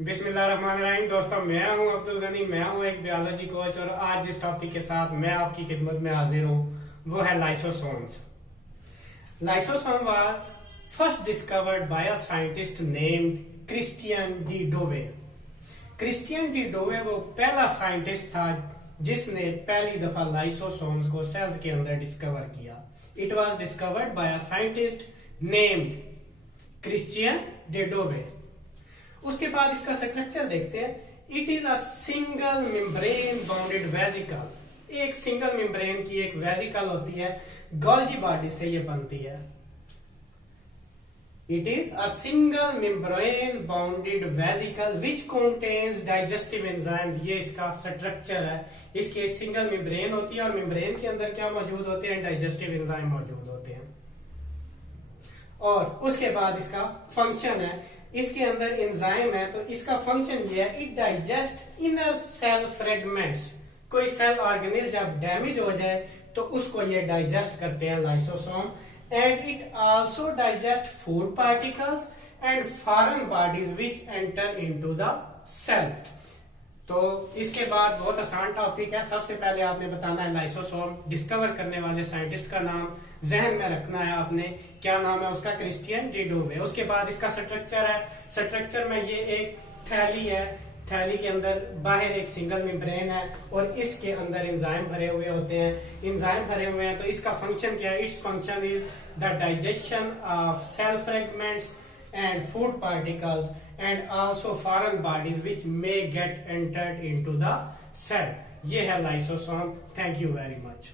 बिस्मिल्लाहिर्रहमानिर्रहीम। दोस्तों, मैं हूं अब्दुल गनी, मैं हूं एक बायोलॉजी कोच और आज जिस टॉपिक के साथ मैं आपकी खिदमत में हाजिर हूं वो है lysosomes. Lysosome was first discovered by a scientist named Christian de Duve. Christian de Duve वो पहला साइंटिस्ट था जिसने पहली दफा लाइसोसोम्स को सेल्स के अंदर डिस्कवर किया। It was discovered by a scientist named Christian de Duve. उसके बाद इसका स्ट्रक्चर देखते हैं। It is a single membrane bounded vesicle. एक सिंगल मेम्ब्रेन की एक वेजिकल होती है, गोल्जी बॉडी से ये बनती है। It is a single membrane bounded vesicle which contains digestive enzyme. ये इसका स्ट्रक्चर है। इसकी एक सिंगल मेम्ब्रेन होती है और मेम्ब्रेन के अंदर क्या मौजूद होते हैं? डाइजेस्टिव एंजाइम मौजूद होते हैं। और उसके बाद इसका फंक्शन है, इसके अंदर एंजाइम है तो इसका फंक्शन ये है, it digest inner cell fragments. कोई सेल ऑर्गेनिल जब डैमेज हो जाए तो उसको ये डाइजेस्ट करते हैं lysosome. And it also digest food particles and foreign bodies which enter into the cell. तो इसके बाद बहुत आसान टॉपिक है। सबसे पहले आपने बताना है लाइसोसोम डिस्कवर करने वाले साइंटिस्ट का नाम जहन में रखना है आपने। क्या नाम है उसका? Christian de Duve. उसके बाद इसका स्ट्रक्चर है। स्ट्रक्चर में ये एक थैली है, थैली के अंदर बाहर एक सिंगल मेम्ब्रेन है और इसके अंदर एंजाइम भरे हुए होते हैं। एंजाइम भरे हुए हैं तो इसका फंक्शन क्या है? Its function is the digestion of cell fragments and food particles and also foreign bodies which may get entered into the cell. ये है lysosome. Thank you very much.